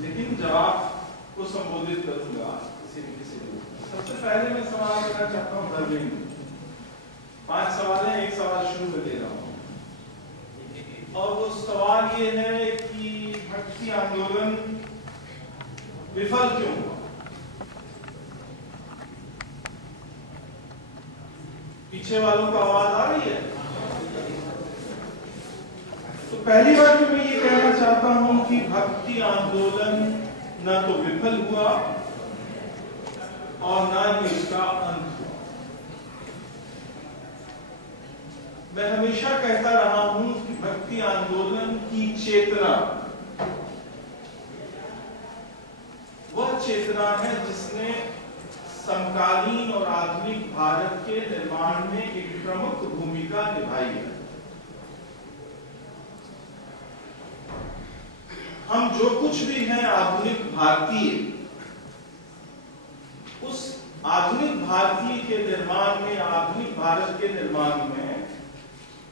लेकिन जवाब को संबोधित करूंगा किसी न किसी रूप में। सबसे पहले मैं सवाल करना चाहता हूँ धर्मेंद्र, 5 सवाल हैं, एक सवाल शुरू में दे रहा हूँ और वो सवाल ये है कि भक्ति आंदोलन विफल क्यों हुआ? पीछे वालों को आवाज आ रही है? तो पहली बात तो मैं ये कहना चाहता हूं कि भक्ति आंदोलन न तो विफल हुआ और न ही इसका अंत हुआ। मैं हमेशा कहता रहा हूं कि भक्ति आंदोलन की चेतना वह चेतना है जिसने समकालीन और आधुनिक भारत के निर्माण में एक प्रमुख भूमिका निभाई है। हम जो कुछ भी हैं आधुनिक भारतीय, उस आधुनिक भारतीय के निर्माण में, आधुनिक भारत के निर्माण में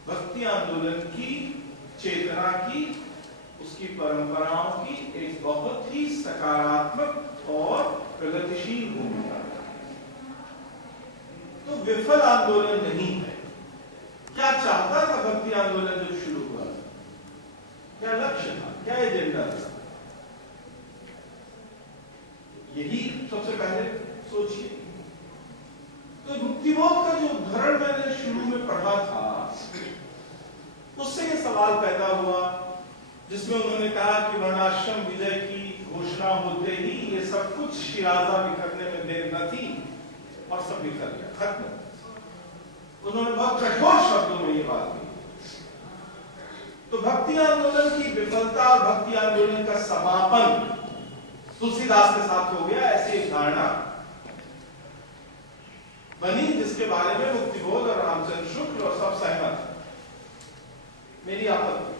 भक्ति आंदोलन की चेतना की, उसकी परंपराओं की एक बहुत ही सकारात्मक और प्रगतिशील भूमिका। तो विफल आंदोलन नहीं है। क्या चाहता था भक्ति आंदोलन जब शुरू हुआ? क्या लक्ष्य था, क्या एजेंडा था? यही सबसे पहले सोचिए। तो मुक्तिबोध का जो उदाहरण मैंने शुरू में पढ़ा था, उससे ये सवाल पैदा हुआ जिसमें उन्होंने कहा कि वर्णाश्रम विजय की घोषणा होते ही ये सब कुछ शिराजा बिखरने में देर न थी और सब बिखर गया, खत्म। उन्होंने बहुत कठोर शब्दों में ये बात की। तो भक्ति आंदोलन की विफलता और भक्ति आंदोलन का समापन तुलसीदास के साथ हो गया, ऐसी एक धारणा बनी जिसके बारे में मुक्तिबोध और रामचंद्र शुक्ल और सब सहमत। मेरी आपत्ति,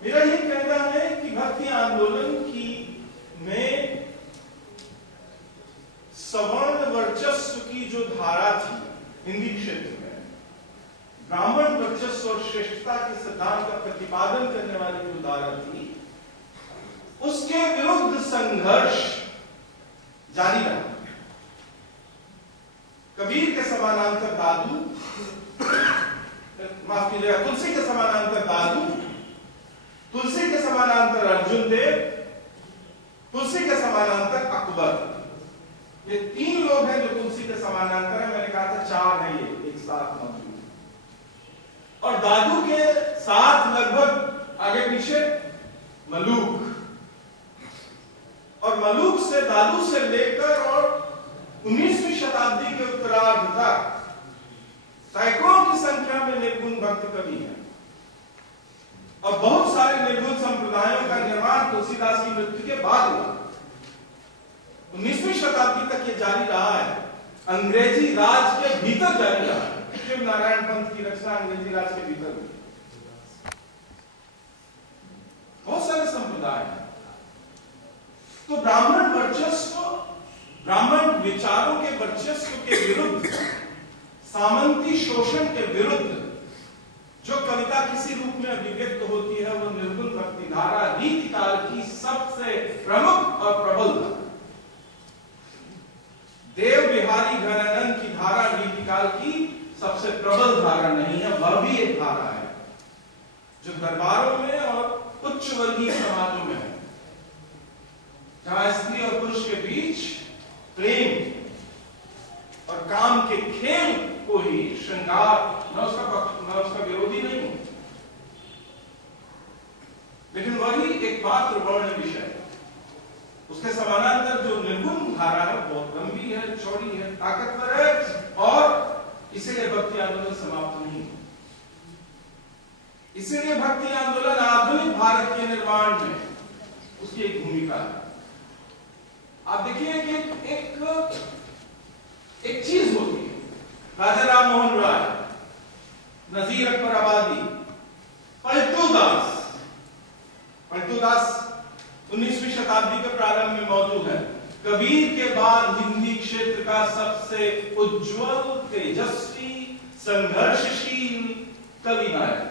मेरा ये कहना है कि भक्ति आंदोलन की में सवर्ण वर्चस्व की जो धारा थी हिंदी क्षेत्र में, ब्राह्मण वर्चस्व और श्रेष्ठता के सिद्धांत का प्रतिपादन करने वाली जो धारा थी, उसके विरुद्ध संघर्ष जारी रहा। कबीर के समानांतर दादू, माफ कीजिएगा, तुलसी के समानांतर दादू, तुलसी के समानांतर अर्जुन देव, तुलसी के समानांतर अकबर। ये 3 लोग हैं जो तुलसी के समानांतर है। मैंने कहा था 4 है ये एक साथ मौजूद। और दादू के साथ लगभग आगे पीछे मलूक, और मलूक से दादू से लेकर और 19वीं शताब्दी के उत्तरार्ध तक सैकड़ों की संख्या में निर्गुण भक्त कवि हैं और बहुत सारे निर्गुण संप्रदायों का निर्माण तुलसीदास की मृत्यु के बाद हुआ। 19वीं शताब्दी तक ये जारी रहा है, अंग्रेजी राज के भीतर जारी रहा है। शिव नारायण पंथ की रचना अंग्रेजी राज के भीतर हुई। बहुत सारे संप्रदाय हैं। तो ब्राह्मण वर्चस्व, ब्राह्मण विचारों के वर्चस्व के विरुद्ध, सामंती शोषण के विरुद्ध जो कविता किसी रूप में अभिव्यक्त होती है, वो निर्गुण भक्ति धारा रीतिकाल की सबसे प्रमुख और प्रबल धारा। देव बिहारी घनानंद की धारा रीतिकाल की सबसे प्रबल धारा नहीं है, वह भी एक धारा है जो दरबारों में और उच्च वर्गीय समाजों में है, जहां स्त्री और पुरुष के बीच प्रेम और काम के खेल को ही श्रृंगार, मैं उसका विरोधी नहीं हूं, लेकिन वही एकमात्र वर्ण विषय। उसके समानांतर जो निर्गुण धारा है बहुत लंबी है, चौड़ी है, ताकतवर है और इसीलिए भक्ति आंदोलन समाप्त नहीं हुआ। इसीलिए भक्ति आंदोलन आधुनिक भारत के निर्माण में उसकी एक भूमिका है। आप देखिए कि एक चीज होती है, राजा राम मोहन राय, नजीर अकबर आबादी, पलटू दास 19वीं शताब्दी के प्रारंभ में मौजूद है। कबीर के बाद हिंदी क्षेत्र का सबसे उज्जवल, तेजस्वी, संघर्षशील कवि नायक,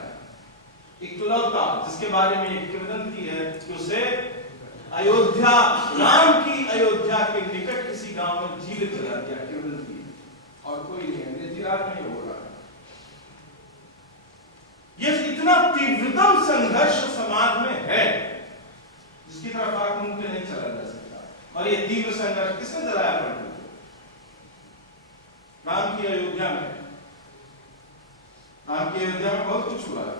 इकलौता जिसके बारे में एक किंवदंती है कि उसे अयोध्या, राम की अयोध्या के निकट किसी गांव में जीवित जला दिया, किंवदंती, और कोई नहीं है, निधिराज नहीं हो रहा है। ये इतना तीव्रतम संघर्ष समाज में है जिसकी तरफ आंख मूंद के नहीं चला जा सकता। और ये तीव्र संघर्ष किसने जलाया पड़ता? राम की अयोध्या में। राम की अयोध्या में बहुत कुछ हुआ है।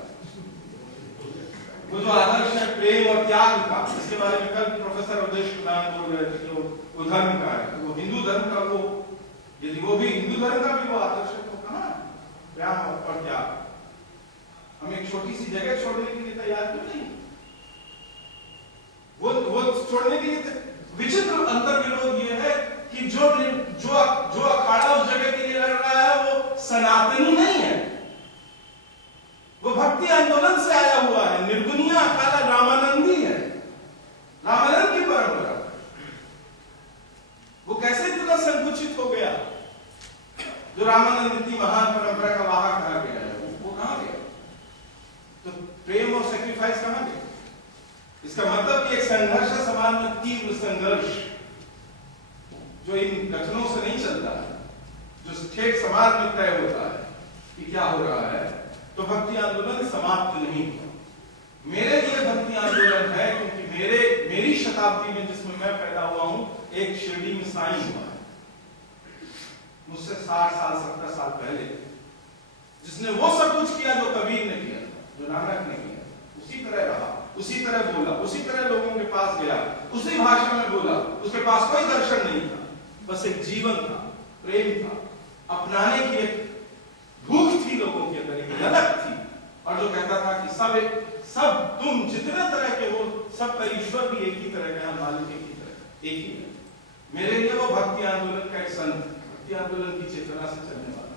वो जो आदर्श है प्रेम और त्याग का, इसके बारे में कल प्रोफेसर अवधेश प्रधान बोल रहे थे कि वो धर्म का है, वो हिंदू धर्म का, वो यदि वो भी हिंदू धर्म का भी वो आदर्श है तो कहां प्रेम और त्याग? हम एक छोटी सी जगह छोड़ने के लिए तैयार क्यों नहीं? वो छोड़ने के लिए विचित्र अंतर विरोध ये है कि जो अखाड़ा उस जगह के लिए लड़ रहा है वो सनातनी नहीं है, वो भक्ति आंदोलन से आया हुआ है। निर्गुनिया अखाड़ा रामानंदी है, रामानंद की परंपरा। वो कैसे इतना संकुचित हो गया? जो रामानंद की महान परंपरा का वाहक कहा गया है वो कहां गया? तो प्रेम और सैक्रिफाइस कहां गया? इसका मतलब कि एक संघर्ष है समाज में, तीव्र संघर्ष जो इन कथनों से नहीं चलता है, जो ठेठ समाज में तय होता है कि क्या हो रहा है। तो भक्ति आंदोलन समाप्त नहीं हुआ। मेरे लिए भक्ति आंदोलन है क्योंकि मेरी शताब्दी में जिसमें मैं पैदा हुआ हूं, एक शिरडी में साईं हुआ है मुझसे 60 साल 70 साल पहले, जिसने वो सब कुछ किया जो कबीर ने किया, जो नानक ने किया। उसी तरह रहा, उसी तरह बोला, उसी तरह लोगों के पास गया, उसी भाषा में बोला। उसके पास कोई दर्शन नहीं था, बस एक जीवन था, प्रेम था, अपनाने की एक भूख थी लोगों के अंदर, एक ललक थी। और जो कहता था कि सब तुम जितने तरह के हो, सब का ईश्वर भी एक ही तरह का, मालिक एक ही तरह, एक ही है। मेरे लिए वो भक्ति आंदोलन का एक संत, भक्ति आंदोलन की चेतना से चलने वाला।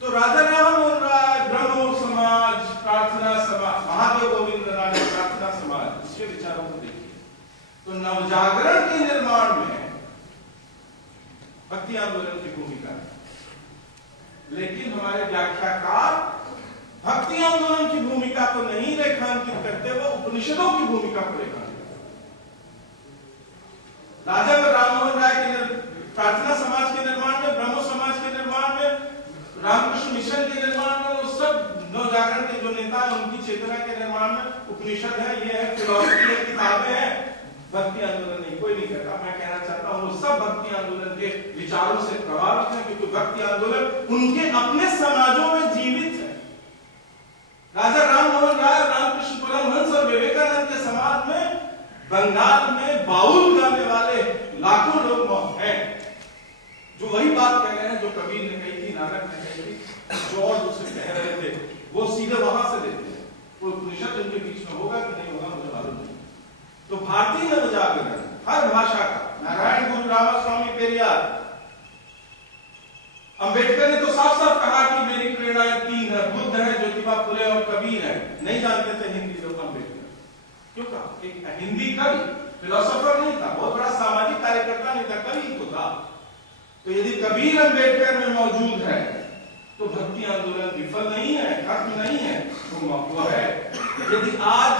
तो राजा राम बोल रहा है ब्रह्म समाज, प्रार्थना समाज, महादेव गोविंद नारायण प्रार्थना समाज, उसके विचारों को देखिए। तो नवजागरण के निर्माण में भक्ति आंदोलन की भूमिका है, लेकिन हमारे व्याख्याकार भक्ति आंदोलन की भूमिका को नहीं रेखांकित करते, वो उपनिषदों की भूमिका को रेखांकित करते। राजा राममोहन राय के प्रार्थना समाज के निर्माण में, ब्रह्मो समाज के निर्माण में, रामकृष्ण मिशन के निर्माण में, वो सब नवजागरण के जो नेता हैं उनकी चेतना के निर्माण में उपनिषद है, ये है, फिलॉसफी है, किताबें हैं। भक्ति आंदोलन नहीं, कोई नहीं कहता। मैं कहना चाहता हूं वो सब भक्ति आंदोलन के विचारों से प्रभावित है, क्योंकि भक्ति आंदोलन उनके अपने समाजों में जीवित है। राजा राममोहन राय, रामकृष्ण परमहंस और विवेकानंद के समाज में बंगाल में बाउल गाने वाले लाखों लोग हैं, जो वही बात कह रहे हैं जो कबीर ने कही थी, नानक ने कही थी, जो और दूसरे कह रहे थे, वो सीधे वहां से लेते हैं। वो उपनिषद उनके बीच में होगा कि नहीं होगा मुझे मालूम नहीं। तो भारतीय नवजागरण हर भाषा का, नारायण गुरु रामास्वामी पेरियार, अंबेडकर ने तो साफ साफ कहा कि मेरी प्रेरणाएं 3 है, बुद्ध है, ज्योतिबा फुले और कबीर है। नहीं जानते थे हिंदी लोग अंबेडकर, क्यों कहा? एक हिंदी कवि, फिलोसोफर नहीं था, बहुत बड़ा सामाजिक कार्यकर्ता नहीं था, कवि तो था। तो यदि कबीर अंबेडकर में मौजूद है तो भक्ति आंदोलन विफल नहीं है, खत्म नहीं है, तो है। यदि आज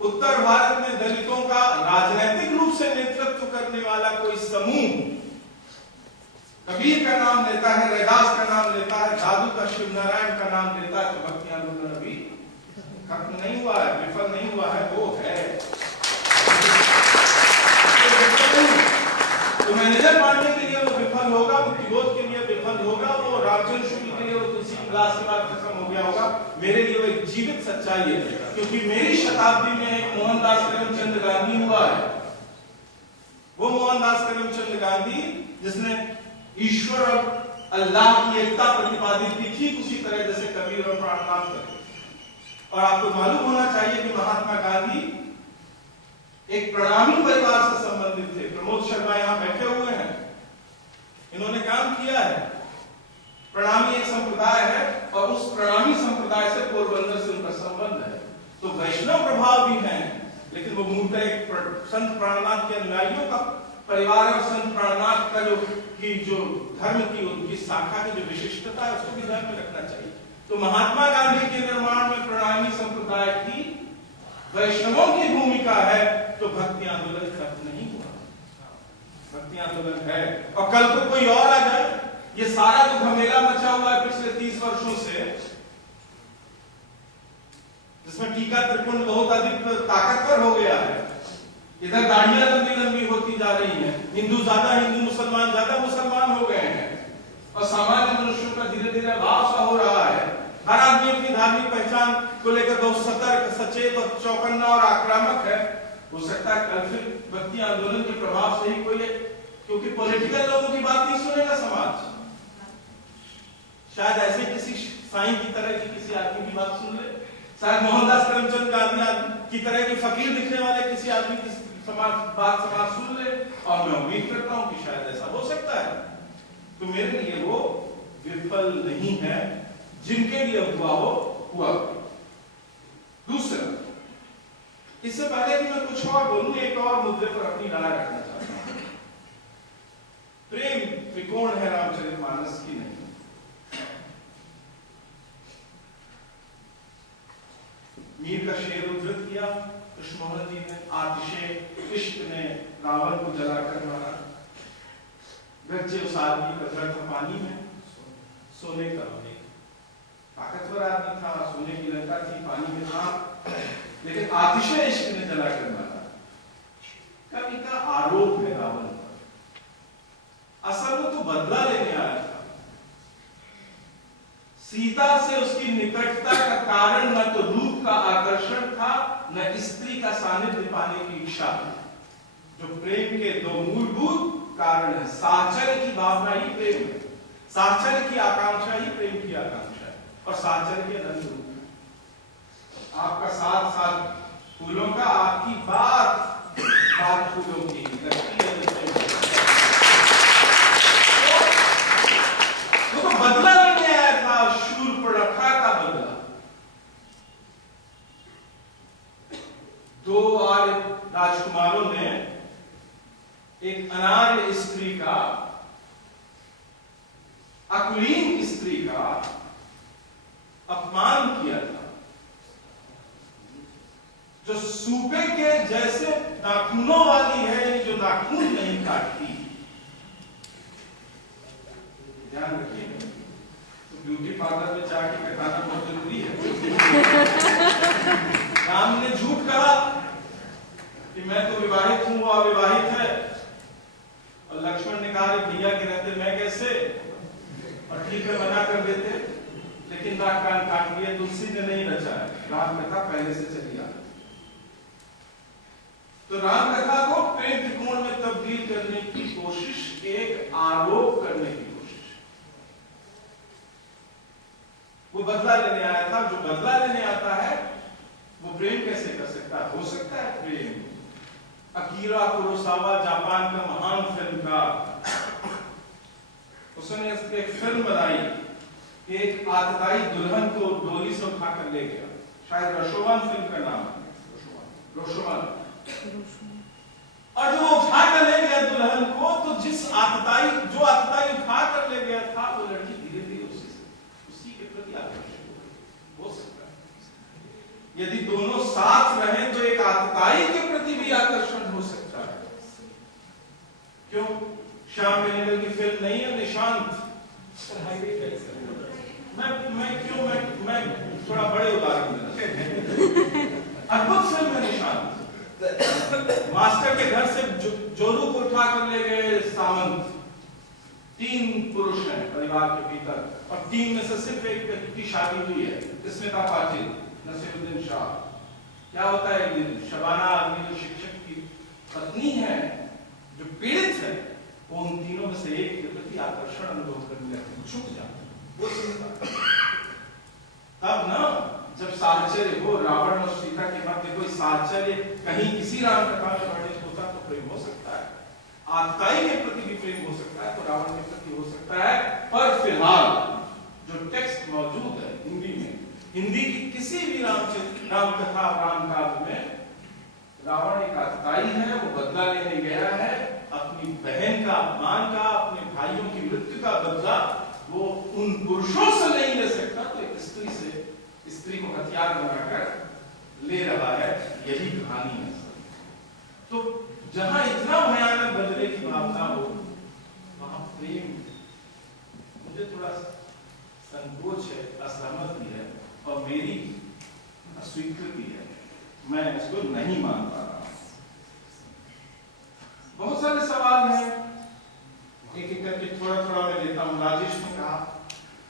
उत्तर भारत में दलितों का राजनीतिक रूप से नेतृत्व करने वाला कोई समूह कबीर का नाम लेता है, रैदास का नाम लेता है, दादू का, शिव नारायण का नाम लेता है, तो भक्ति आंदोलन अभी खत्म नहीं हुआ है, विफल नहीं हुआ है, वो है। तो मैनेजर पार्टी के लिए वो विफल होगा, मुक्तिबोध के लिए विफल होगा, वो रामचंद्र शुक्ल के लिए वो तुलसी क्लास के बाद खत्म हो गया होगा। मेरे लिए वो एक जीवित सच्चाई है, क्योंकि मेरी शताब्दी में एक मोहनदास करमचंद गांधी हुआ है। वो मोहनदास करमचंद गांधी जिसने ईश्वर और अल्लाह की एकता प्रतिपादित की, ठीक उसी तरह जैसे कबीर और प्राणनाथ करते। और आपको मालूम होना चाहिए कि महात्मा गांधी एक प्रणामी परिवार से संबंधित थे। प्रमोद शर्मा यहां बैठे हुए हैं, इन्होंने काम किया है। प्रणामी एक संप्रदाय है और उस प्रणामी संप्रदाय से पोरबंदर से उनका संबंध है। तो वैष्णव प्रभाव भी है, लेकिन वो मूलतः एक संत प्राणनाथ के अनुयायियों का परिवार है। और संत प्राणनाथ का जो धर्म की उनकी शाखा की जो विशिष्टता है उसको भी ध्यान में रखना चाहिए। तो महात्मा गांधी के निर्माण में प्रणामी संप्रदाय की, वैष्णवों की भूमिका है, तो भक्ति आंदोलन खत्म नहीं हुआ। भक्ति आंदोलन है, और कल को कोई और आ जाए, ये सारा जो झमेला मचा हुआ है पिछले 30 वर्षों से, जिसमें टीका त्रिपुंड बहुत अधिक ताकतवर हो गया है, इधर दाढ़ियां लंबी लंबी होती जा रही हैं, हिंदू ज्यादा हिंदू, मुसलमान ज्यादा मुसलमान हो गए हैं, और सामान्य मनुष्यों का धीरे धीरे अभाव सा हो रहा है। हर आदमी अपनी धार्मिक पहचान को लेकर बहुत सतर्क, सचेत और चौकन्ना और आक्रामक है। हो सकता है कल फिर भक्ति आंदोलन के प्रभाव से ही कोई, क्योंकि पॉलिटिकल लोगों की बात नहीं सुनेगा समाज, शायद ऐसे किसी साईं की तरह की किसी आदमी की बात सुन ले, शायद मोहनदास करमचंद गांधी की तरह के फकीर दिखने वाले किसी आदमी की बात समाज सुन ले, और मैं उम्मीद करता हूं कि शायद ऐसा हो सकता है। तो मेरे लिए वो विफल नहीं है, जिनके लिए हुआ हो हुआ। दूसरा, इससे पहले कि मैं कुछ और बोलूं, एक और मुद्दे पर अपनी राय रखना चाहता हूं। प्रेम त्रिकोण है रामचरितमानस की नहीं। मीर का शेर उद्धृत किया कृष्णमोहन जी ने, आतिशे इश्क ने रावण को जलाकर मारा, गज्जे उस आदमी का जड़ था पानी में, सोने का ताकतवर आदमी था, सोने की लंका थी, पानी में था, लेकिन आतिशे इश्क ने जलाकर मारा। कवि का आरोप है रावण पर, असल में तो बदला लेने आया था। सीता से उसकी निकटता का कारण न तो रूप का आकर्षण था, न स्त्री का सानिध्य पाने की इच्छा। जो प्रेम के दो मूलभूत कारण है, साहचर्य की भावना ही प्रेम है, साहचर्य की आकांक्षा ही प्रेम की आकांक्षा है, और साहचर्य के अनंत रूप है। आपका साथ साथ फूलों का, आपकी बात बात फूलों की लगती है। तो बदला लेने आया था, शूर्पणखा का बदला। दो आर्य राजकुमारों ने एक अनार्य स्त्री का, अकुलीन स्त्री का अपमान किया था, जो सूपे के जैसे नाखूनों वाली है, जो नाखून नहीं काटती। ध्यान रखिए, तो ब्यूटी पार्लर में जाके कटाना बहुत जरूरी है। राम ने झूठ कहा कि मैं तो विवाहित हूं, वो अविवाहित है, और लक्ष्मण ने कहा भैया के रहते मैं कैसे, और ठीक है मना कर देते, लेकिन नाक कान काट लिया, तुलसी ने नहीं रचा है। राम कथा पहले से चली आ रही। तो राम कथा को प्रेम त्रिकोण में तब्दील करने की कोशिश, एक आरोप करने की कोशिश। वो बदला लेने आया था, जो बदला लेने आता है वो प्रेम कैसे कर सकता है? हो सकता है प्रेम। अकीरा कुरोसावा जापान का महान फिल्मकार, उसने एक फिल्म बनाई, एक आतताई दुल्हन को डोली से उठाकर ले गया, शायद रशोवन फिल्म का नाम है, रशोवन। और जो उठा कर ले गया दुल्हन को, तो जो आतताई उठा कर ले गया था, वो लड़की धीरे धीरे उसी के प्रति आकर्षित हो सकता है। यदि दोनों साथ रहें तो एक आतताई के प्रति भी आकर्षण हो सकता है। क्यों? श्याम बेनेगल की फिल्म नहीं है निशांत? मैं थोड़ा बड़े उदाहरण देना। अद्भुत फिल्म है निशांत। मास्टर के घर से जोरू को उठा कर ले गए सामंत। 3 पुरुष हैं परिवार के भीतर, और 3 में से सिर्फ एक व्यक्ति की शादी हुई है, स्मिता पाटिल, नसीरुद्दीन शाह। क्या होता है, शबाना आदमी जो शिक्षक की पत्नी है, जो पीड़ित है, वो उन तीनों में से एक के प्रति आकर्षण अनुभव करने लगती, झुक जाती। वो तब ना, जब साहचर्य हो, रावण और सीता के मध्य कोई साहचर्य कहीं किसी राम कथा में वर्णित होता तो प्रेम हो सकता है। आतताई के प्रति भी प्रेम हो सकता है, तो रावण के प्रति हो सकता है। पर फिलहाल जो टेक्स्ट मौजूद है हिंदी में, हिंदी की किसी भी राम कथा राम काव्य में, रावण एक आतताई है, वो बदला लेने गया है, अपनी बहन का अपमान का, अपने भाइयों की मृत्यु का बदला वो उन पुरुषों से नहीं ले सकता, तो एक स्त्री स्त्री को हथियार बनाकर ले रहा है, यही कहानी है। तो जहां इतना भयानक बदले की भावना हो वहां प्रेम, मुझे थोड़ा संकोच है, असहमति है और मेरी अस्वीकृति है, मैं इसको नहीं मान पा रहा। बहुत सारे सवाल हैं, एक एक करके थोड़ा थोड़ा मैं लेता हूं। राजेश ने कहा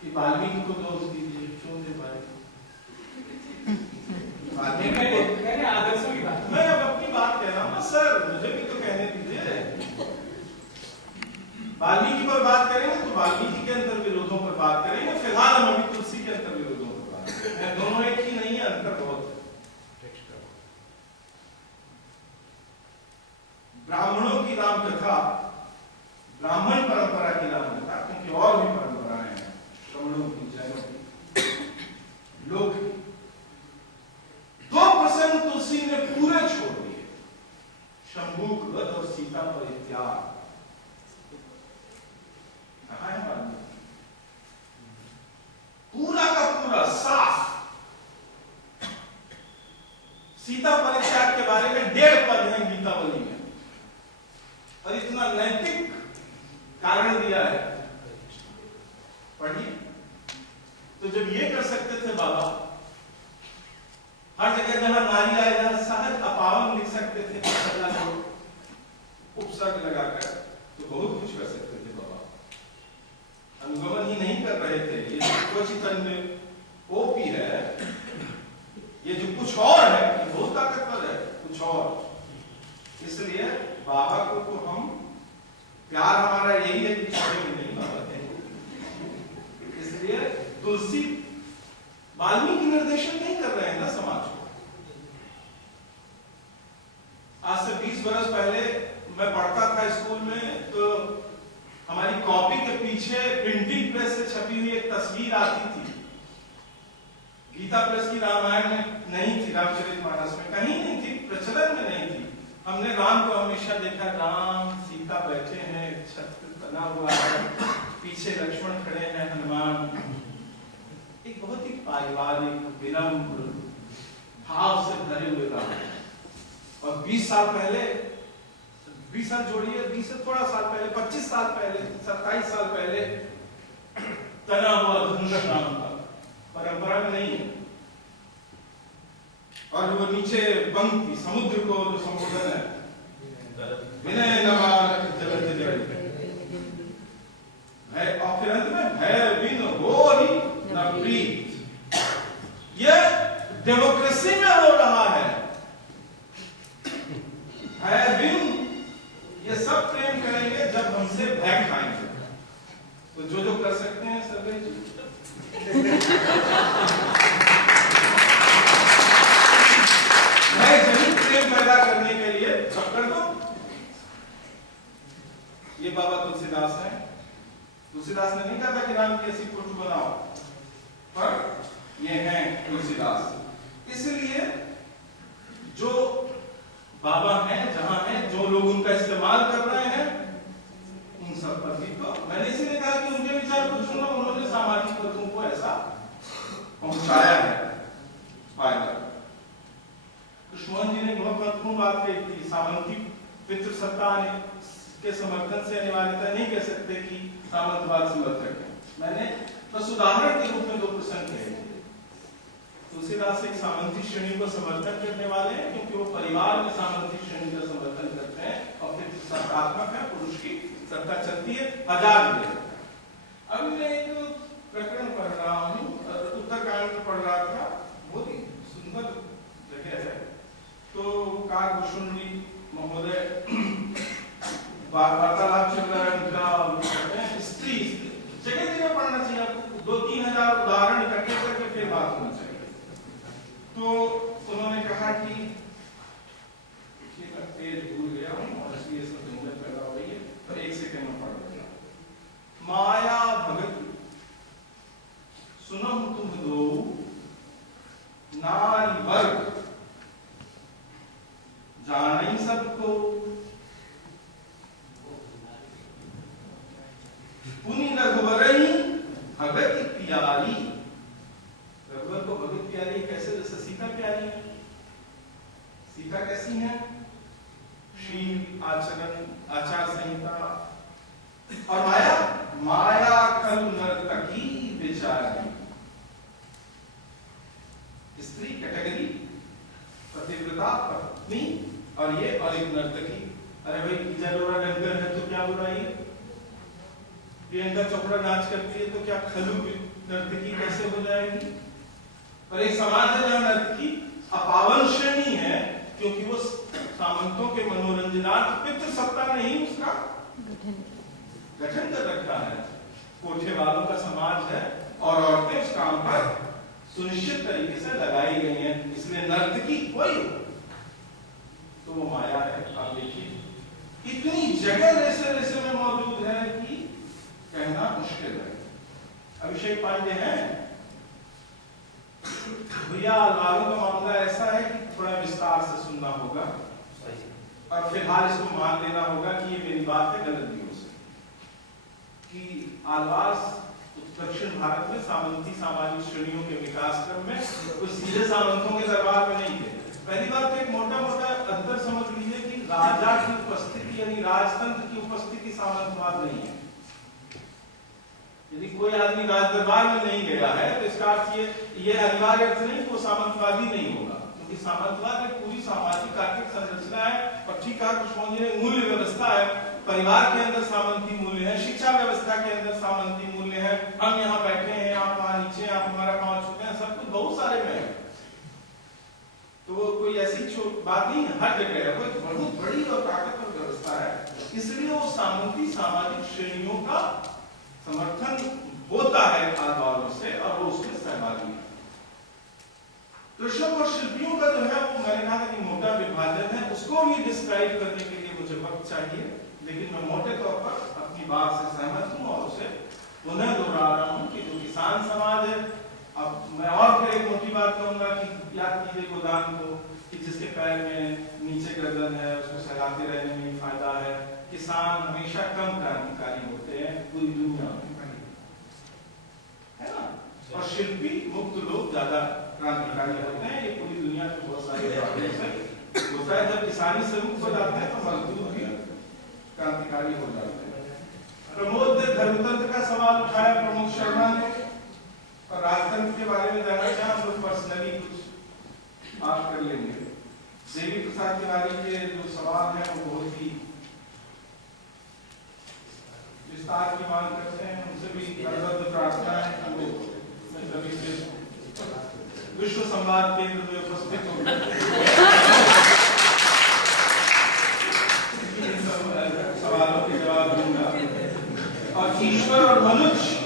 कि वाल्मीकि को दोष दीजिए, क्यों दे पाए? आदर्शों की बात, मैं अब अपनी बात कह रहा हूं ना सर, मुझे भी तो कहने दीजिए। वाल्मीकि पर बात करेंगे तो वाल्मीकि के अंतर विरोधों पर बात करेंगे, फिलहाल हम अभी तुलसी के अंतर विरोधों पर बात करेंगे। दोनों एक ही नहीं है, अंतर बहुत है। ब्राह्मणों की राम कथा, ब्राह्मण परंपरा की राम कथा, क्योंकि और भी परंपराएं हैं, श्रमणों की, जैनों की, लोग 2% तुलसी ने पूरे छोड़ दिए, शंभूक वध और सीता परित्याग। कहां है बात? पूरा का पूरा साफ। सीता परित्याग के बारे में 1.5 पद है गीतावली में, और इतना नैतिक कारण दिया है, पढ़िए। तो जब ये कर सकते थे बाबा, हर जगह जहां नारी आए जहां सहज अपावन लिख सकते थे, उपसर्ग लगाकर, तो बहुत कुछ कर सकते थे बाबा। अनुगमन ही नहीं कर रहे थे। ये जो ओपी है, ये जो कुछ और है, ये बहुत ताकतवर है, कुछ और। इसलिए बाबा को तो हम, प्यार हमारा यही है कि छोड़ेंगे नहीं बाबा थे। इसलिए तुलसी, वाल्मीकि निर्देशन नहीं कर रहे हैं ना समाज को। आज से 20 बरस पहले मैं पढ़ता था स्कूल में, तो हमारी कॉपी के पीछे प्रिंटिंग प्रेस से छपी हुई एक तस्वीर आती थी। गीता प्रेस की रामायण में नहीं थी, रामचरितमानस में कहीं नहीं थी, प्रचलन में नहीं थी। हमने राम को हमेशा देखा, राम सीता बैठे हैं, छत्र बना हुआ है, पीछे लक्ष्मण खड़े हैं, हनुमान। एक बहुत ही पारिवारिक, विनम्र भाव से भरे हुए राम। और 20 साल पहले, 20 साल जोड़िए, 20 से थोड़ा साल पहले, 25 साल पहले, 27 साल पहले तना हुआ धनुष राम का परंपरा में नहीं है। और वो नीचे पंक्ति, समुद्र को जो संबोधन है, विनय नवार जगत जड़ भय, और फिर अंत में भय बिन हो ही न प्रीत। यह डेमोक्रेसी में हो रहा है। भय बिन, ये सब प्रेम करेंगे जब हमसे भय खाएंगे। तो जो कर सकते हैं सभी भय जनित प्रेम पैदा करने के लिए सब कर दो। ये बाबा तुलसीदास है। तुलसीदास ने नहीं कहा था कि राम की ऐसी फोटो बनाओ, पर ये हैं तुलसीदास। इसलिए जो बाबा हैं, जहां हैं, जो लोग उनका इस्तेमाल कर रहे हैं, उन सब पर भी तो मैंने इसीलिए कहा कि उनके विचार को सुनो। उन्होंने सामाजिक वर्गों को ऐसा पहुंचाया है फायदा। कृष्ण जी ने बहुत महत्वपूर्ण बात कही थी, सामंती पितृसत्ता के समर्थन से अनिवार्यता नहीं कह सकते कि सामंतवाद समर्थक है। मैंने बस उदाहरण के रूप में 2 प्रसंग कहे। तुलसीदास एक सामंती श्रेणी को समर्थन करने वाले हैं, क्योंकि वो परिवार में सामंती श्रेणी का समर्थन करते हैं, और फिर सत्तात्मक है, पुरुष की सत्ता चलती है, आजाद है। अभी मैं एक प्रकरण पढ़ रहा हूँ, उत्तरकांड में पढ़ रहा था, बहुत ही सुंदर जगह है। तो काकभूषण जी महोदय वार्तालाप चल रहा है उनका, स्त्री जगह जगह पढ़ना चाहिए आपको, 2-3 हजार उदाहरण इकट्ठे करके फिर बात होना चाहिए। तो उन्होंने कहा कि मैं पेज भूल गया हूं और इसलिए सब झंझट पैदा हो रही है, पर 1 सेकंड में पढ़ लेता। माया भगत सुनो तुम दो, नारी वर्ग जाने सबको, पुनि रघुवरई भगत प्यारी। रघुवर को भगत प्यारी खलु नर्तकी बेचारी। स्त्री कैटेगरी, पतिव्रता पत्नी, और ये और एक नर्तकी। अरे भाई जलोरा डंगर है तो क्या बुराई है? प्रियंका चोपड़ा नाच करती है तो क्या खलु नर्तकी कैसे हो जाएगी? पर एक समाज है जहां नर्तकी अपावन श्रेणी है, क्योंकि वो सामंतों के मनोरंजनार्थ पितृ सत्ता ने ही उसका गठन कर रखा है। कोठे वालों का समाज है और औरतें उस काम पर सुनिश्चित तरीके से लगाई गई हैं। इसलिए नर्तकी कोई हो तो वो माया है। आप देखिए इतनी जगह रेसे रेसे में मौजूद है कि कहना मुश्किल है। अभिषेक पांडे हैं भैया, अलवारों का मामला ऐसा है कि थोड़ा विस्तार से सुनना होगा और फिलहाल इसको मान लेना होगा कि ये मेरी बात है, गलत भी हो सकती कि आलवास दक्षिण भारत में सामंती सामाजिक श्रेणियों के विकास क्रम में कुछ सीधे सामंतों के दरबार में नहीं थे। पहली बात तो एक मोटा मोटा अंतर समझ लीजिए कि राजा की उपस्थिति यानी राजतंत्र की उपस्थिति सामंतवाद नहीं है। यदि कोई आदमी राज दरबार में नहीं गया है तो इसका अर्थ ये अनिवार्य अर्थ नहीं कि वो सामंतवादी नहीं होगा, क्योंकि सामंतवाद एक पूरी सामाजिक आर्थिक संरचना है और ठीक है कृष्ण जी ने मूल्य व्यवस्था है। परिवार के अंदर सामंती मूल्य है, शिक्षा व्यवस्था के अंदर सामंती मूल्य है। हम यहाँ बैठे हैं, आप वहां नीचे, आप हमारा पांव छूते हैं, सब कुछ बहुत सारे में है। तो वो कोई ऐसी बात नहीं है, हर जगह है, वो एक बहुत बड़ी और ताकतवर व्यवस्था है। इसलिए वो सामंती सामाजिक श्रेणियों का समर्थन होता है आलवारों से और वो उसमें सहभागी है। कृषक और शिल्पियों का जो है वो मैंने कहा था कि मोटा विभाजन है, उसको भी डिस्क्राइब करने के लिए मुझे वक्त चाहिए, लेकिन मैं मोटे तौर पर अपनी बात से सहमत हूं और उसे पुनः दोहरा रहा हूं कि जो किसान समाज है, अब मैं और फिर एक मोटी बात कहूंगा कि याद कीजिए गोदान को कि जिसके पैर में नीचे गर्दन है उसको सहलाते रहने में फायदा है। किसान हमेशा कम क्रांतिकारी होते हैं पूरी दुनिया में, है ना, और शिल्पी मुक्त लोग ज्यादा क्रांतिकारी होते हैं। ये पूरी दुनिया में बहुत सारे होता है। जब किसानी से मुक्त हो जाते हैं तो मजदूर भी क्रांतिकारी हो जाते हैं। प्रमोद ने धर्मतंत्र का सवाल उठाया, प्रमोद शर्मा ने, और राजतंत्र के बारे में जानना चाहे हम लोग पर्सनली कुछ बात कर लेंगे। देवी प्रसाद तिवारी के जो सवाल है वो बहुत ही विस्तार की मांग करते हैं। उनसे भी करबद्ध प्रार्थना है कि वो सभी से विश्व संवाद केंद्र में उपस्थित हो सवालों के जवाब दूंगा। और ईश्वर और मनुष्य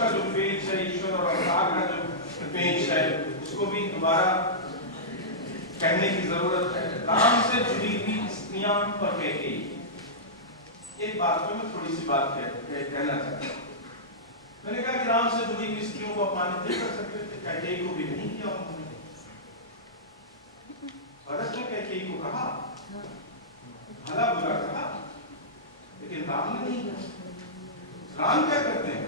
का जो पेज है, ईश्वर और अवतार का जो पेज है, उसको भी दोबारा कहने की जरूरत है। राम से जुड़ी हुई स्त्रियां और कैकेयी, एक बात पे मैं थोड़ी सी बात कहना चाहता हूँ। मैंने कहा कि राम से जुड़ी हुई स्त्रियों को अपमानित नहीं कर सकते थे, कैकेयी को भी नहीं किया उन्होंने। भरत ने कैकेयी को कहा, भला बुरा कहा, लेकिन राम ने नहीं किया। राम क्या करते हैं?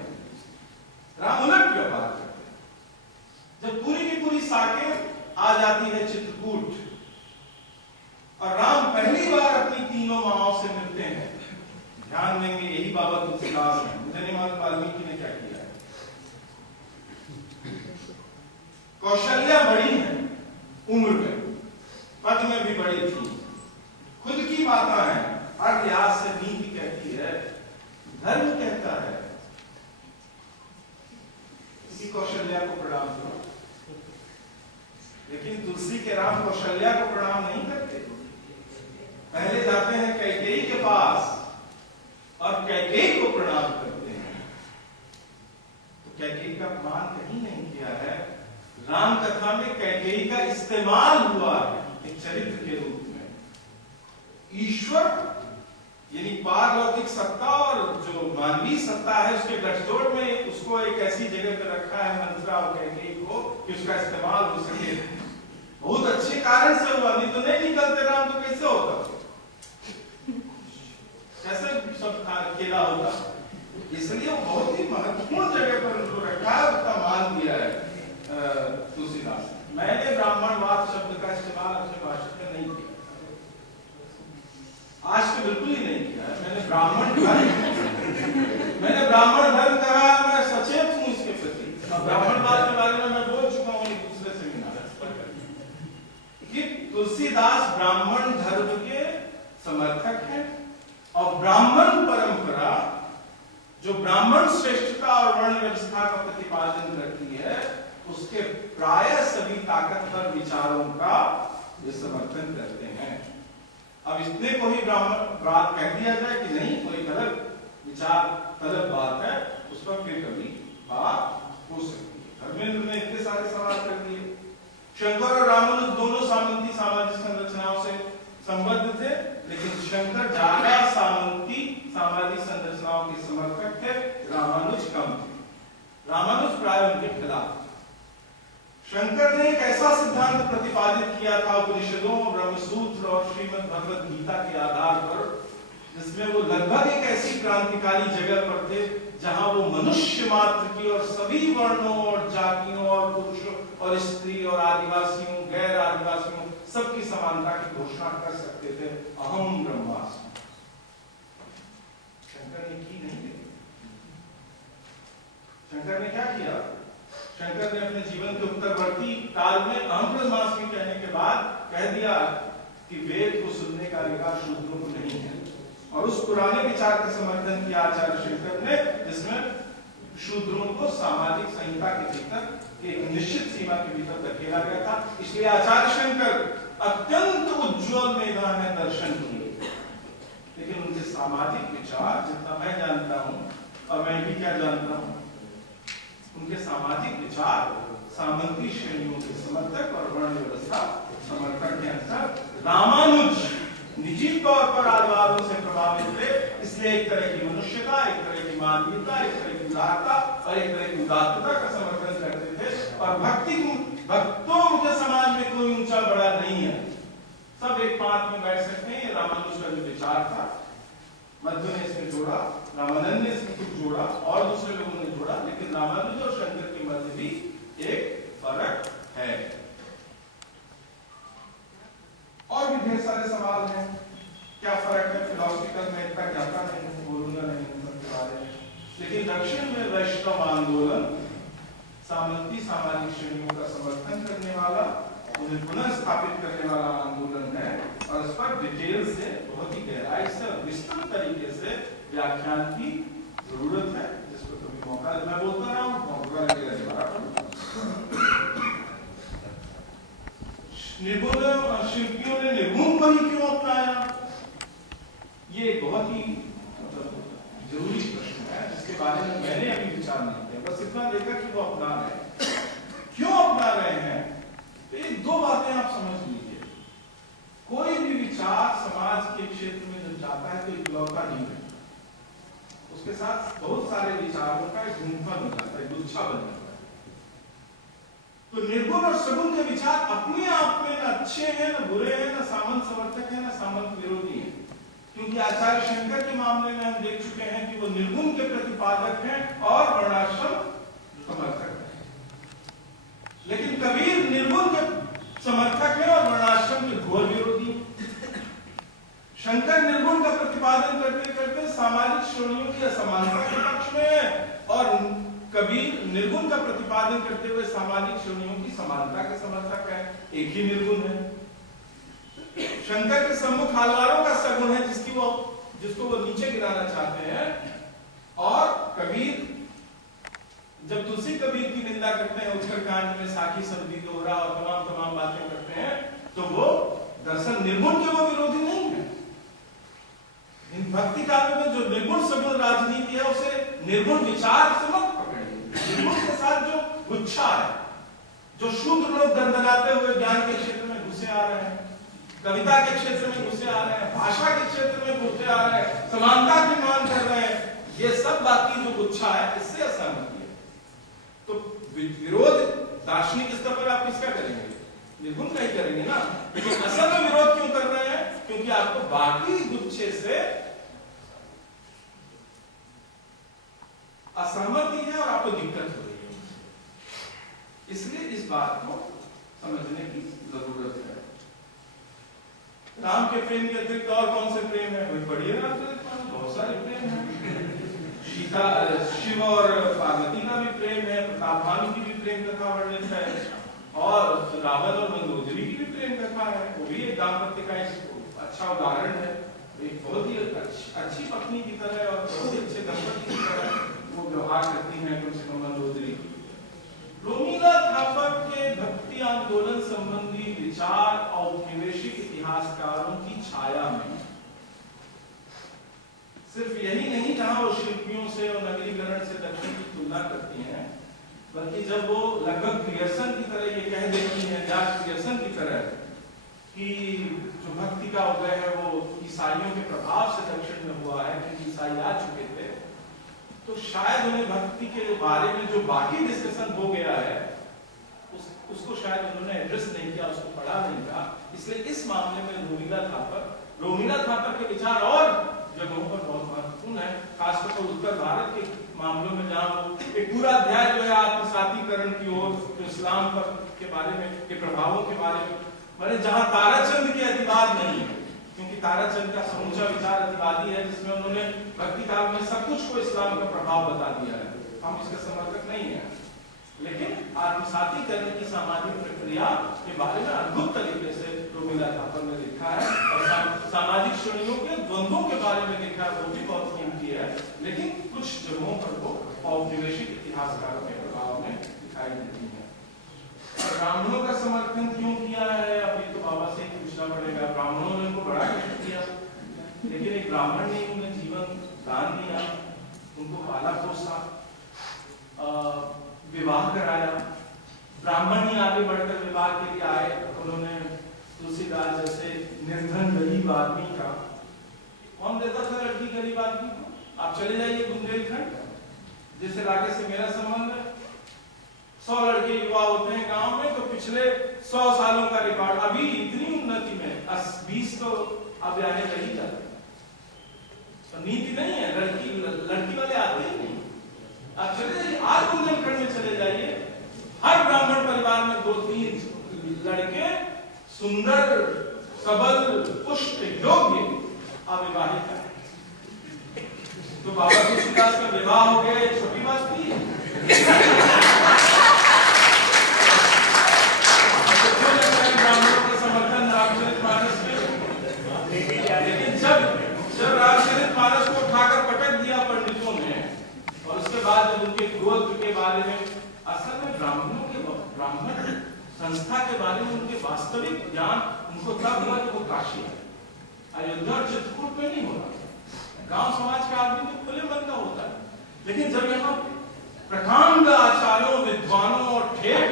राम उलट व्यवहार करते हैं। जब पूरी की पूरी साकेत आ जाती है चित्रकूट और राम पहली बार अपनी तीनों माँओं से मिलते हैं, ध्यान देंगे यही बाबा तुलसीदास है, मुझे नहीं मालूम वाल्मीकि ने क्या किया है। कौशल्या बड़ी है उम्र में, पद में भी बड़ी थी, खुद की माता है, हर लिहाज से नीति कहती है, धर्म कहता है इसी कौशल्या को प्रणाम करो। लेकिन तुलसी के राम कौशल्या को प्रणाम नहीं करते, पहले जाते हैं कैकेयी के पास और कैकेयी को प्रणाम करते हैं। तो कैकेयी का अपमान कहीं नहीं किया है। राम कथा में कैकेयी का इस्तेमाल हुआ है एक चरित्र के रूप में। ईश्वर यानी पारलौकिक सत्ता और जो मानवीय सत्ता है उसके गठजोड़ में उसको एक ऐसी जगह पर रखा है मंत्रा और कैकेयी को कि उसका इस्तेमाल हो सके। बहुत अच्छे कारण से हुआ, नहीं तो नहीं निकलते राम तो कैसे होता, कैसे सब अकेला होता। इसलिए वो बहुत ही महत्वपूर्ण जगह पर उनको रखा है, उसका मान दिया है तुलसीदास। मैंने ब्राह्मणवाद शब्द का इस्तेमाल अपने भाषण में नहीं किया, आज तो बिल्कुल ही नहीं किया है। मैंने ब्राह्मण मैंने ब्राह्मण धर्म के समर्थक हैं और ब्राह्मण परंपरा जो ब्राह्मण श्रेष्ठता और वर्ण व्यवस्था का प्रतिपादन करती है उसके प्राय सभी ताकतवर विचारों का वे समर्थन करते हैं। अब इतने को ही ब्राह्मण बात कह दिया जाए कि नहीं कोई गलत विचार गलत बात है, उस पर फिर कभी बात हो सकती है। धर्मेंद्र ने इतने सारे सवाल कर दिए। शंकर और रामानुज दोनों सामंती सामाजिक संरचनाओं से संबद्ध थे, लेकिन शंकर ज्यादा सामंती सामाजिक संरचनाओं के समर्थक थे, रामानुज कम थे। रामानुज प्राय उनके खिलाफ। शंकर ने एक ऐसा सिद्धांत प्रतिपादित किया था उपनिषदों, ब्रह्मसूत्र और श्रीमद् भगवद गीता के आधार पर, जिसमें वो लगभग एक ऐसी क्रांतिकारी जगह पर थे जहां वो मनुष्य मात्र की और सभी वर्णों और जातियों और पुरुषों और स्त्री और आदिवासियों गैर आदिवासियों सबकी समानता की घोषणा कर सकते थे। अहम ब्रह्मास्मि। शंकर ने की नहीं। शंकर ने क्या किया? शंकर ने अपने जीवन के उत्तरवर्ती काल में अहम ब्रह्मास्मि कहने के बाद कह दिया कि वेद को सुनने का अधिकार शूद्रों को नहीं है, और उस पुराने विचार का समर्थन किया आचार्य शंकर ने, जिसमें शूद्रों को सामाजिक संहिता के भीतर एक निश्चित सीमा के भीतर धकेला गया था। इसलिए आचार्य शंकर अत्यंत उज्ज्वल मैदान में दर्शन किए, लेकिन उनके सामाजिक विचार जितना मैं जानता हूं, और मैं भी क्या जानता हूं, उनके सामाजिक विचार सामंती श्रेणियों के समर्थक और वर्ण व्यवस्था समर्थक के अनुसार रामानुज निजी तौर पर आदिवासियों से प्रभावित थे, इसलिए एक तरह की मनुष्यता, एक तरह की मानवीयता, एक तरह की उदारता और एक तरह की उदात्तता का समर्थन करते थे। और भक्तों के समाज में कोई ऊंचा बड़ा नहीं है, सब एक पांच में बैठ सकते हैं। ये रामानुज का जो विचार था, मध्य ने इसमें जोड़ा, रामानंद ने इसमें कुछ जोड़ा और दूसरे लोगों ने जोड़ा, लेकिन रामानुज और शंकर के मध्य भी एक फर्क है। और भी ढेर सारे सवाल हैं, क्या फर्क है फिलॉसफिकल में, इतना ज्ञाता नहीं, बोलूंगा नहीं इन सब के बारे में। लेकिन दक्षिण में वैष्णव आंदोलन सामंती सामाजिक श्रेणियों का समर्थन करने वाला, उन्हें पुनः स्थापित करने वाला आंदोलन है, और इस पर डिटेल से बहुत ही गहराई से विस्तृत तरीके से व्याख्यान की जरूरत है, जिसको कभी मौका मैं बोलता रहा हूँ, मौका लगेगा दोबारा। निर्गुण शिल्पियों ने निर्गुण को ही क्यों अपनाया? ये बहुत ही जरूरी प्रश्न है, जिसके बारे में मैंने अभी विचार नहीं किया, बस इतना देखा कि वो अपना रहे हैं। क्यों अपना रहे हैं? तो ये दो बातें आप समझ लीजिए। कोई भी विचार समाज के क्षेत्र में जब जाता है तो इकलौता नहीं रहता, उसके साथ बहुत सारे विचारों का एक गुंफन हो जाता है, गुच्छा बन जाता है। तो निर्गुण और सगुण के विचार अपने आप में न अच्छे हैं, न बुरे हैं, न सामंत समर्थक है, न सामंत विरोधी है। क्योंकि आचार्य शंकर के मामले में हम देख चुके हैं कि वो निर्गुण के प्रतिपादक हैं और वर्णाश्रम समर्थक हैं, लेकिन कबीर निर्गुण के समर्थक है और वर्णाश्रम के घोर विरोधी। शंकर निर्गुण का प्रतिपादन करते करते सामाजिक श्रेणियों की असमानता के पक्ष में है, और कबीर निर्गुण का प्रतिपादन करते हुए सामाजिक श्रेणियों की समानता के समर्थक है। एक ही निर्गुण है। शंकर के सम्मुख हालवारों का सगुण है, जिसको वो नीचे गिराना चाहते हैं, और कबीर जब तुलसी कबीर की निंदा करते हैं, उत्तरकांड में साखी सब्दी दोहरा और तमाम बातें करते हैं, तो वो दरअसल निर्गुण के वो विरोधी नहीं है। इन भक्ति काव्य में जो निर्गुण सगुण राजनीति है, उसे निर्गुण विचार से मत पकड़िए। निर्गुण के साथ जो गुच्छा है, जो शूद्र लोग दंदनाते हुए ज्ञान के क्षेत्र में घुसे आ रहे हैं, कविता के क्षेत्र में घुसे आ रहे हैं, भाषा के क्षेत्र में घुसे आ रहे हैं, समानता की मांग कर रहे हैं, ये सब बाकी जो गुच्छा है, इससे असहमति है। तो विरोध दार्शनिक स्तर पर आप किसका करेंगे? निर्गुण का ही करेंगे ना। लेकिन असल में विरोध क्यों कर रहे हैं? क्योंकि आपको बाकी गुच्छे से असहमति है और आपको दिक्कत हो रही है। इसलिए इस बात को समझने की जरूरत है। राम के प्रेम के अतिरिक्त और कौन से प्रेम है? कोई पढ़िए ना, बहुत सारे प्रेम है। सीता, शिव और पार्वती का भी प्रेम है, प्रतापभानु की भी प्रेम कथा वर्णित है, और रावण और मंदोदरी की भी प्रेम प्रेम कथा है, वो भी एक दाम्पत्य का एक अच्छा उदाहरण है। एक बहुत ही अच्छी पत्नी की तरह और बहुत ही अच्छे दंपति की तरह वो व्यवहार करती हैं तुलसी मंदोदरी। रोमिला थापर के भक्ति आंदोलन संबंधी विचार औपनिवेशिक इतिहासकारों की छाया में सिर्फ यही नहीं जहां वो शिल्पियों से और नगरीकरण से दक्षिण की तुलना करती हैं, बल्कि जब वो लगभग पियर्सन की तरह ये कह देती हैं, जॉर्ज पियर्सन की तरह, कि जो भक्ति का उदय है वो ईसाइयों के प्रभाव से दक्षिण में हुआ है, क्योंकि ईसाई आ चुके थे, तो शायद उन्हें भक्ति के बारे में जो बाकी डिस्कशन हो गया है उसको शायद उन्होंने एड्रेस नहीं किया, उसको पढ़ा नहीं था। इसलिए इस मामले में रोमिला थापर के विचार और जगहों पर बहुत महत्वपूर्ण है, खासतौर पर उत्तर भारत के मामलों में, जहां वो एक पूरा अध्याय जो है आत्मसातीकरण की ओर, जो इस्लाम पर के बारे में, के प्रभावों के बारे में, माने जहां ताराचंद के अतिवाद नहीं है, क्योंकि ताराचंद का समूचा विचार अतिवादी है, जिसमें उन्होंने भक्ति काल में सब कुछ को इस्लाम का प्रभाव बता दिया है। हम इसका समर्थक नहीं है, लेकिन आत्मसातीकरण की सामाजिक प्रक्रिया के बारे में अद्भुत तरीके से रोमिला थापर ने लिखा है, और सामाजिक श्रेणियों के द्वंद्वों के बारे में लिखा है, वो भी बहुत कीमती है। लेकिन कुछ जगहों पर वो औपनिवेशिक इतिहासकारों के प्रभाव में दिखाई देती है। ब्राह्मणों का समर्थन क्यों किया है, अभी तो बाबा से पूछना पड़ेगा। ब्राह्मणों ने उनको बड़ा कष्ट किया, लेकिन एक ब्राह्मण ने उन्हें जीवन दान दिया, उनको पाला पोसा, विवाह कराया। ब्राह्मण ही आगे बढ़कर विवाह के लिए आए, उन्होंने तुलसीदास जैसे निर्धन गरीब आदमी का, कौन देता था लड़की गरीब आदमी को? आप चले जाइए बुंदेलखंड, जिस इलाके से मेरा संबंध है, 100 लड़के युवा होते हैं गांव में, तो पिछले 100 सालों का रिकॉर्ड, अभी इतनी उन्नति में 20 तो अब आने लगी जाते, तो नीति नहीं है, लड़की वाले आते ही नहीं। आप चले जाइए, आज बुंदेलखंड में चले जाइए, हर ब्राह्मण परिवार में 2-3 लड़के सुंदर, सबल, पुष्ट, योग्य, अविवाहित है। तो बाबा तुलसीदास का विवाह हो गया, छोटी बात थी। ब्राह्मणों का समर्थन रामचरितमानस में, लेकिन जब रामचरितमानस को उठाकर पटक दिया पंडितों ने, और उसके बाद जब उनके गोत्र के बारे में, असल में ब्राह्मणों के ब्राह्मण संस्था के बारे में उनके वास्तविक ज्ञान उनको तब हुआ जब वो काशी है, अयोध्या और चित्रकूट में नहीं होता। गांव समाज का आदमी तो खुले मन का होता है, लेकिन जब यहाँ प्रकांड आचार्यों, विद्वानों और ठेठ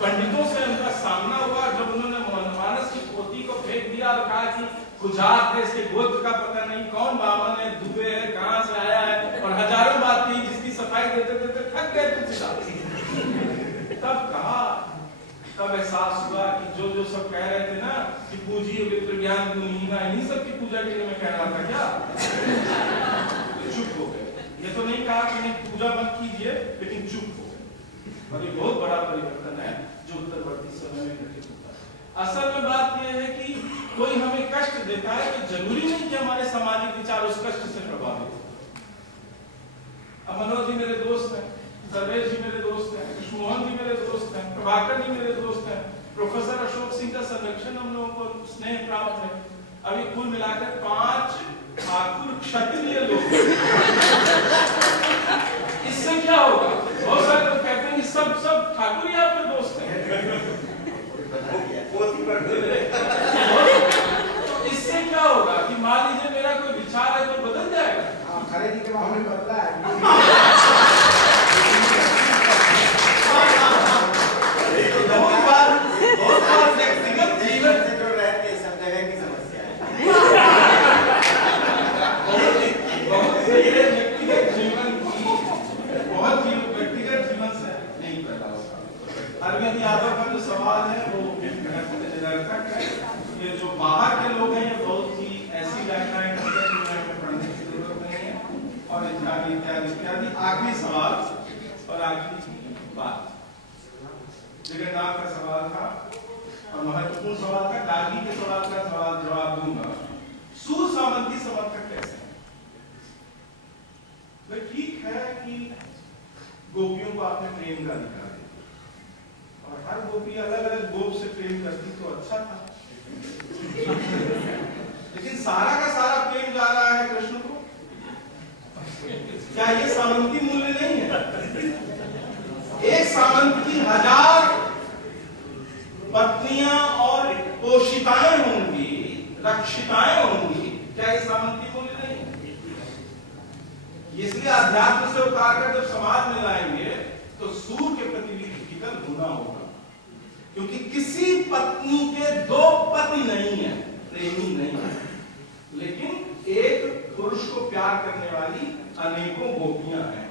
पंडितों से उनका सामना हुआ, जब उन्होंने मानस की पोती को फेंक दिया और कहा कि गुजरात है, इसके गोत्र का पता नहीं, कौन बामन है, दुबे है, कहां से आया है, और हजारों बात की, जिसकी सफाई देते देते थक गए तुलसीदास। तब कहा, तब एहसास हुआ कि जो जो सब कह रहे थे ना कि पूजिए विप्र ज्ञान गुणहीना, इन्हीं सब की पूजा के लिए मैं कह रहा था क्या? तो चुप हो गए। ये तो नहीं कहा कि नहीं पूजा मत कीजिए, लेकिन चुप हो गए। और ये बहुत बड़ा परिवर्तन है जो उत्तरवर्ती समय में घटित होता है। असल में बात यह है कि कोई हमें कष्ट देता है तो जरूरी नहीं कि हमारे सामाजिक विचार उस कष्ट से प्रभावित हो। अब मनोज जी मेरे दोस्त हैं, सर्वेश जी मेरे दोस्त हैं, कृष्णमोहन जी मेरे दोस्त हैं, प्रभाकर जी मेरे दोस्त हैं, प्रोफेसर अशोक सिंह का संरक्षण हम लोगों को स्नेह प्राप्त है। अभी कुल मिलाकर 5 ठाकुर क्षत्रिय लोग। इससे क्या होगा? बहुत सारे लोग कहते हैं कि सब ठाकुर ही आपके दोस्त हैं। तो इससे क्या होगा कि मान लीजिए मेरा कोई विचार है तो बदल जाएगा। खरीदी के मामले में बदला है। व्यक्तिगत जीवन से जो रहते हैं सब जगह की समस्या है। व्यक्तिगत जीवन की व्यक्तिगत जीवन से नहीं पैदा होगा। अरविंद यादव का जो सवाल है वो निरर्थक है। ये जो बाहर के लोग हैं ये बहुत ही ऐसी व्याख्याएं करते हैं जिन्हें पढ़ने की जरूरत नहीं है, और इत्यादि इत्यादि इत्यादि। आखिरी सवाल और आखिरी बात, जगन्नाथ का सवाल था और महत्वपूर्ण सवाल था। गांधी के सवाल का जवाब दूंगा। सूर सामंती समर्थक कैसे हैं? तो ठीक है कि गोपियों को आपने प्रेम का अधिकार दिया, और हर गोपी अलग अलग गोप से प्रेम करती तो अच्छा था, लेकिन सारा का सारा प्रेम जा रहा है कृष्ण को। क्या ये सामंती मूल्य नहीं है? एक सामंत की 1000 पत्नियां और पोषिताएं होंगी, रक्षिताएं होंगी, क्या ये सामंती मूल्य नहीं है? इसलिए अध्यात्म से उतार कर जब समाज में लाएंगे तो सूर्य के प्रति भी क्रिटिकल होना होगा, क्योंकि किसी पत्नी के 2 पति नहीं है, प्रेमी नहीं है, लेकिन एक पुरुष को प्यार करने वाली अनेकों गोपियां हैं।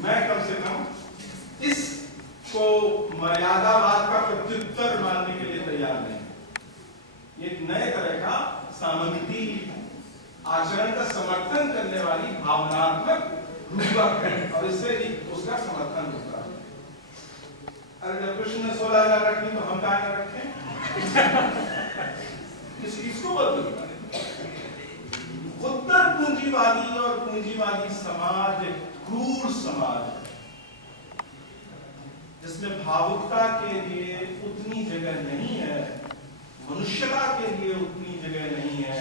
मैं कम से कम इसको मर्यादावाद का प्रत्युत्तर मानने के लिए तैयार नहीं। ये नए तरह का सामंती आचरण का समर्थन करने वाली भावनात्मक रूपक है, और इससे उसका समर्थन होता है। अरे जब कृष्ण ने 16,000 रखी तो हम क्या रखें? किसको बदलता है? उत्तर पूंजीवादी और पूंजीवादी समाज एक क्रूर समाज है, जिसमें भावुकता के लिए उतनी जगह नहीं है, मनुष्यता के लिए उतनी जगह नहीं है,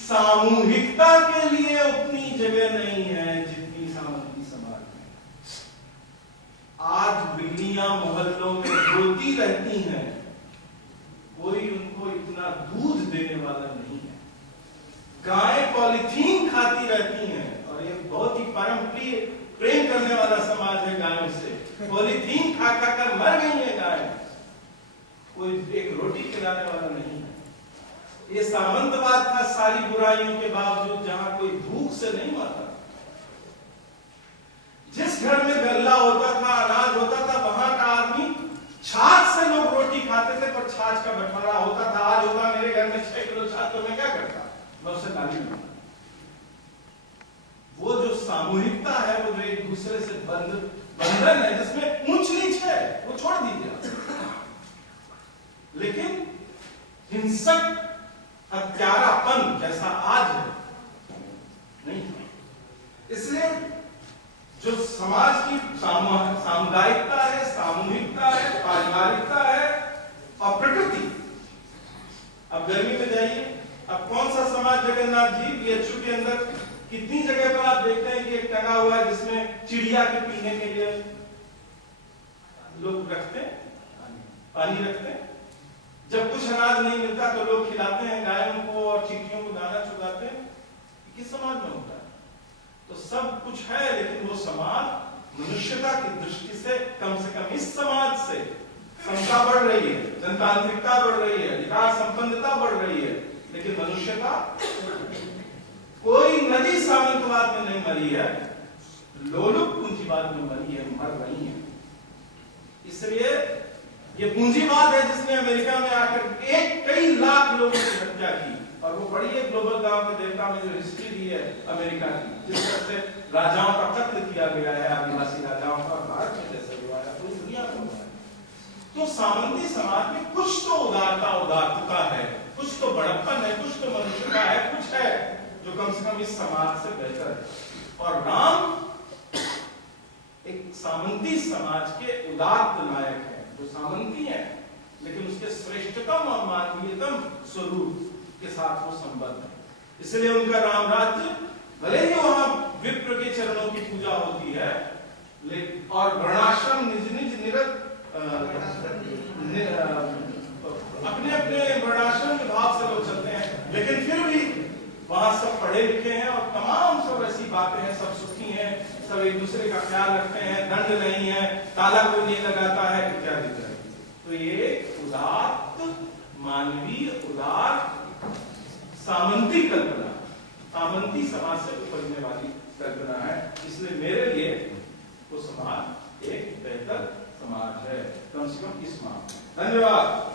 सामूहिकता के लिए उतनी जगह नहीं है जितनी सामंती समाज में। आज बिल्लियां मोहल्लों में रोती रहती हैं, कोई उनको इतना दूध देने वाला नहीं है। गायें पॉलीथीन खाती रहती हैं, और ये बहुत ही परम प्रिय प्रेम करने वाला समाज है गायों से। पॉलीथीन खा खा कर मर गई है गायें, कोई एक रोटी खिलाने वाला नहीं है। ये सामंतवाद था सारी बुराइयों के बावजूद, जहां कोई भूख से नहीं मरता। जिस घर में गल्ला होता था, अनाज होता था, वहां का आदमी छाछ से लोग रोटी खाते थे, पर छाछ का बंटवारा होता था। आज होगा मेरे घर में 6 किलो छाछ, तो मैं क्या करता? मैं उसे गाली दूंगा। वो जो सामूहिकता है, वो जो एक दूसरे से बंधन है, जिसमें ऊंच नीच है, वो छोड़ दीजिए। लेकिन हिंसक हत्यारापन जैसा आज है नहीं। इसलिए जो समाज की सामुदायिकता है, सामूहिकता है, पारिवारिकता है और प्रकृति। अब गर्मी में जाइए, अब कौन सा समाज जगन्नाथ जी बीएचयू के अंदर कितनी जगह पर आप देखते हैं कि एक टंगा हुआ है जिसमें चिड़िया के पीने के लिए लोग रखते हैं, पानी रखते हैं। जब कुछ अनाज नहीं मिलता तो लोग खिलाते हैं गायों को और चींटियों को दाना चुगाते हैं। किस समाज में होता है? तो सब कुछ है, लेकिन वो समाज मनुष्यता की दृष्टि से कम इस समाज से समता बढ़ रही है, जनतांत्रिकता बढ़ रही है, विकास संपन्नता बढ़ रही है, लेकिन मनुष्यता, कोई नदी सामंतवाद में नहीं मरी है, लोलुप पूंजीवाद में मरी है, मर रही है। इसलिए ये पूंजीवाद है जिसने अमेरिका में आकर कई लाख लोगों की हत्या की। और वो पढ़िए ग्लोबल गांव के देवता में जो हिस्ट्री दी है अमेरिका की, जिस तरह से राजाओं का कत्ल किया गया है, आदिवासी राजाओं का, भारत में जैसे हुआ है, पूरी दुनिया में हुआ है। तो सामंती समाज में कुछ तो उदारता है, कुछ तो बड़प्पन है, कुछ तो मनुष्यता है, कुछ है जो कम से कम इस समाज से बेहतर है। और राम एक सामंती समाज के उदात्त नायक है, जो सामंती है लेकिन उसके श्रेष्ठतम और मानवीयतम स्वरूप के साथ वो संबद्ध है। इसलिए उनका राम राज्य, भले ही वहां विप्र के चरणों की पूजा होती है, और वर्णाश्रम निज निज अपने अपने वर्णाश्रम के भाव से लोग चलते हैं, लेकिन फिर भी वहां सब पढ़े लिखे हैं और तमाम सब ऐसी बातें हैं, सब सुखी हैं, सब एक दूसरे का ख्याल रखते हैं, दंड नहीं है, ताला कोई नहीं लगाता है, इत्यादि इत्यादि। तो ये उदात्त मानवीय, उदार सामंती कल्पना, सामंती समाज से उपजने वाली कल्पना है। इसलिए मेरे लिए वो समाज एक बेहतर समाज है, कम से कम इस मामले में। धन्यवाद।